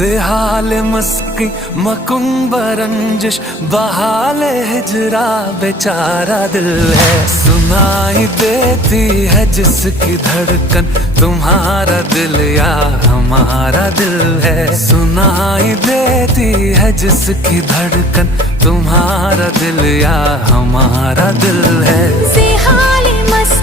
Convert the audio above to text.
जिहाल मस्की मकुम्ब रंजिश बहाल हिजरा बेचारा दिल है। सुनाई देती है जिसकी धड़कन तुम्हारा दिल या हमारा दिल है। सुनाई देती है जिसकी धड़कन तुम्हारा दिल या हमारा दिल है। जिहाल मस्की